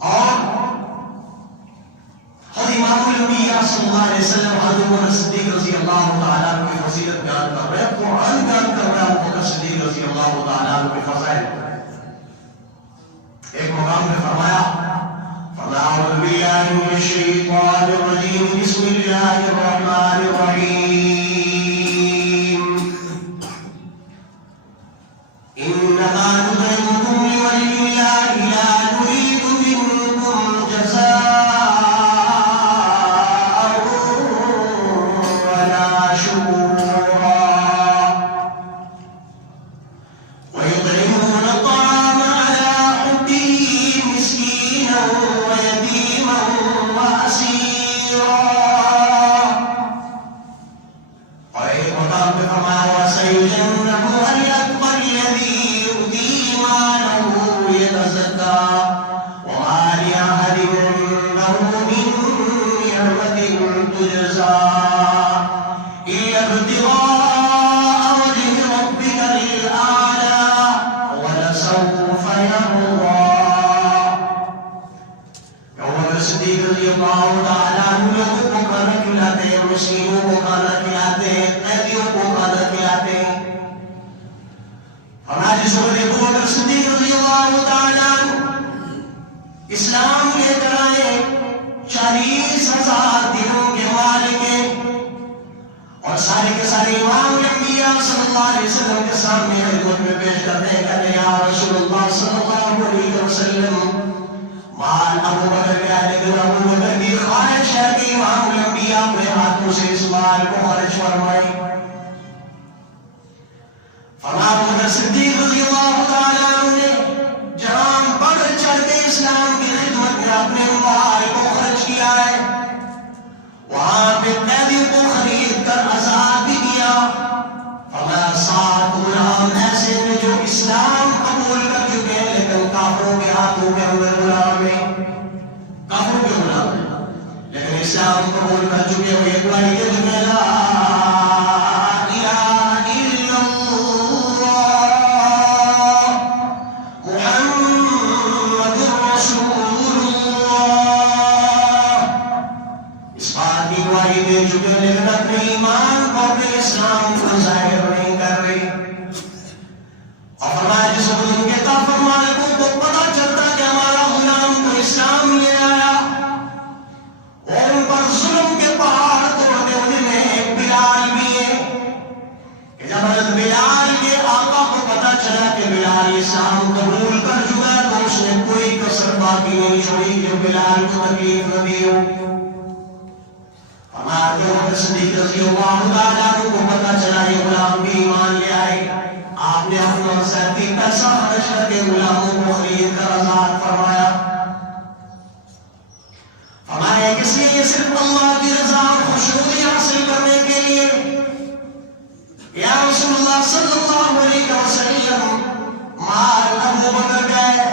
اور خود امام الانبیاء صلی اللہ علیہ وسلم حضرت ابو بکر صدیق رضی اللہ تعالیٰ عنہ کی فضیلت بیان کر رہے ہیں، قرآن بیان کر رہے ہیں ابو بکر صدیق رضی اللہ تعالیٰ عنہ کی فضائل۔ ایک مقام میں فرمایا اعوذ باللہ من الشیطان الرجیم بسم اللہ الرحمن الرحیم انما نطعمکم لوجہ اللہ لا نرید منکم جزاء ولا شکورا ويطعمون الطعام على حبه مسكينا ويتيما واسيرا۔ اور ایک مقام پہ فرمایا وسيجنبها الأتقى الذي يؤتي ماله يتزكى وما لأحد عنده من نعمة تجزى إلا ابتغاء وجه ربك الأعلى ولسوف يرضى۔ صدیق رضی اللہ تعالیٰ عنہ لوگوں کو کھانا کھلاتے ہیں، مسکینوں کو کھانا کھلاتے ہیں، قیدیوں کو کھانا کھلاتے ہیں۔ اور آج اس وقت ابو بکر صدیق رضی اللہ تعالیٰ عنہ اسلام لے کر آئے، 40,000 دنوں کے مالک ہیں، اور سارے کے سارے امام الانبیاء صلی اللہ علیہ وسلم کے سامنے خدمت میں پیش کرتے ہیں، کہتے ہیں یا رسول اللہ صلی اللہ علیہ وسلم مال ابو بکر کے آنے کے ابو بکر کی خواہش ہے کہ امام الانبیاء اپنے ہاتھوں سے اس مال کو خرچ فرمائیں۔ فرمایا ابو بکر صدیق رضی اللہ تعالیٰ عنہ نے جہاں بڑھ چڑھ کے اسلام کی خدمت میں اپنے مال کو خرچ کیا ہے، وہاں پہ قیدیوں کو خرید کر آزاد بھی کیا۔ فرمایا 7 غلام ایسے ہیں جو اسلام قبول کر چکے ہیں لیکن کافروں کے ہاتھوں کے اندر غلام ہیں، کافروں کے غلام ہیں لیکن اسلام قبول کر چکے ہوئے اقرار کر چکے لا الہ الا اللہ محمد رسول اللہ، اس بات کی گواہی دے چکے لیکن اپنے ایمان کو اپنے اسلام کو ظاہر نہیں کر رہے۔ اور فرمایا جس وقت ان کے کافر مالکوں کو پتہ چلتا کہ ہمارا غلام کو اسلام لے آیا اور ان پر ظلم کے پہاڑ توڑتے ہوئے میں ایک بلال بھی ہے کہ جب حضرت بلال کے آقا کو پتہ چلا کہ بلال اسلام قبول کر چکا ہے تو اس نے کوئی کسر باقی نہیں چھوڑی جو بلال کو تکلیف نہ دی ہو۔ ہمارے ابو بکر صدیق رضی اللہ تعالیٰ عنہ کو پتہ چلا یہ غلام بھی ایمان لے آئے، آپ نے اپنا ذاتی پیسہ خرچ کر کے غلاموں کو خرید کر آزاد فرمایا۔ فرمایا کہ اس لیے یہ صرف اللہ کی رضا اور خوشنودی حاصل کرنے کے لیے یا رسول اللہ صلی اللہ علیہ وسلم مال ابو بکر کا ہے،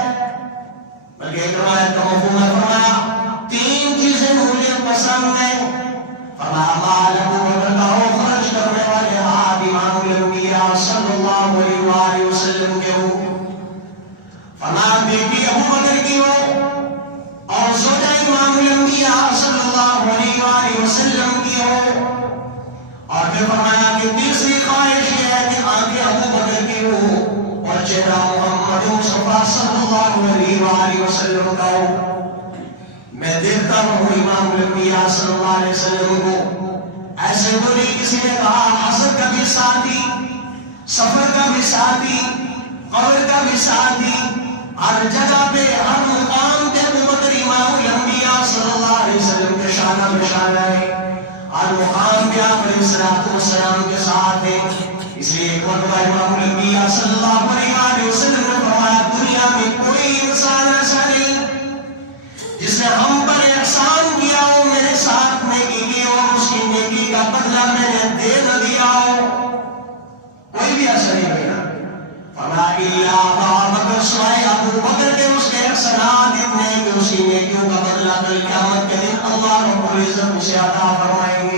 بلکہ ایک روایت کا مفہوم ہے فرمایا 3 چیزیں مجھے پسند ہیں۔ فرمایا مال ابو بکر کا ہو، خرچ کرنے والے آپ امام الانبیاء صلی اللہ علیہ وآلہ وسلم کے ہو، فرمایا بیٹی ابو بکر کی ہو اور زوجہ امام الانبیاء صلی اللہ علیہ وآلہ وسلم کی ہو، اور پھر فرمایا کہ تیسری خواہش یہ ہے کہ آنکھیں ابو بکر کی ہو اور چہرہ محمد مصطفیٰ صلی اللہ علیہ وآلہ وسلم کا ہو۔ میں دیکھتا ہوں امام الانبیاء صلی اللہ علیہ وسلم کو ایسے تو نہیں کسی نے کہا حسد کا بھی ساتھی، سفر کا بھی ساتھی، قبر کا بھی ساتھی، ہر جگہ پہ ہر مقام پہ ابو بکر امام الانبیاء صلی اللہ علیہ وسلم کے شانہ بشانہ ہے، ہر مقام پہ آپ علیہ الصلوۃ والسلام کے ساتھ ہیں۔ اس لیے ایک مرتبہ امام الانبیاء صلی اللہ علیہ وسلم نے فرمایا دنیا میں کوئی انسان ایسا نہیں جس نے ہم پر احسان کیا ہو، میرے ساتھ نیکی کی اور اس کی نیکی کا بدلہ میں نے دے نہ دیا ہو، کوئی بھی ایسا نہیں کیا۔ فرمایا ابا بکر سوائے ابو بکر کے اس کے احسانات اتنے کہ اس کی نیکیوں کا بدلہ کل قیامت کے دن اللہ رب العزت اسے عطا فرمائیں گے۔